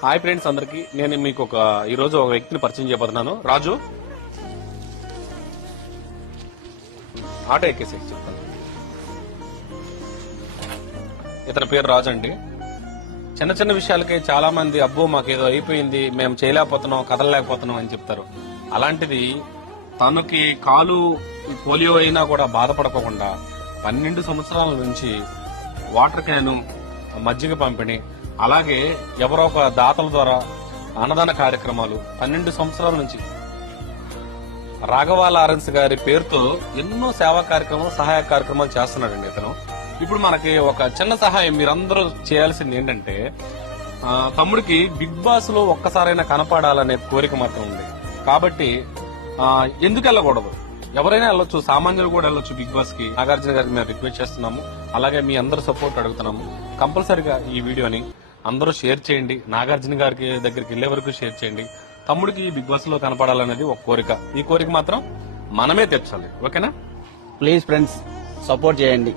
Hi friends అందరికి. నేను మీకు ఒక ఈరోజు ఒక వ్యక్తిని పరిచయం చేయబోతున్నాను. రాజు. ఆటో ఎక్కేసి చెప్తాను. ఇతని పేరు రాజు అండి. చిన్న చిన్న విషయాలకే చాలా మంది అబ్బో మాకేదో అయిపోయింది మేము చేయలేకపోతున్నాం కదలలేకపోతున్నాం అని చెప్తారు. అలాంటిది తనకి కాలు పోలియో అయినా కూడా బాధపడకుండా పన్నెండు సంవత్సరాల నుంచి వాటర్ క్యాను మజ్జిగ పంపిణీ అలాగే ఎవరో ఒక దాతల ద్వారా అన్నదాన కార్యక్రమాలు పన్నెండు సంవత్సరాల నుంచి. రాఘవ లారెన్స్ గారి పేరుతో ఎన్నో సేవా కార్యక్రమాలు సహాయ కార్యక్రమాలు చేస్తున్నాడండి ఇతను. ఇప్పుడు మనకి ఒక చిన్న సహాయం మీరందరూ చేయాల్సింది ఏంటంటే తమ్ముడికి బిగ్ బాస్లో ఒక్కసారైనా కనపడాలనే కోరిక మాత్రం ఉంది. కాబట్టి ఎందుకు వెళ్ళకూడదు? ఎవరైనా వెళ్ళొచ్చు సామాన్యులు కూడా వెళ్ళొచ్చు బిగ్ బాస్కి నాగార్జున గారికి మేము రిక్వెస్ట్ చేస్తున్నాము. అలాగే మీ అందరు సపోర్ట్ అడుగుతున్నాము. కంపల్సరిగా ఈ వీడియోని అందరూ షేర్ చేయండి. నాగార్జున గారికి దగ్గరికి వెళ్ళే వరకు షేర్ చేయండి. తమ్ముడికి ఈ బిగ్ బాస్లో కనపడాలనేది ఒక కోరిక. ఈ కోరిక మాత్రం మనమే తెచ్చాలి. ఓకేనా? ప్లీజ్ ఫ్రెండ్స్ సపోర్ట్ చేయండి.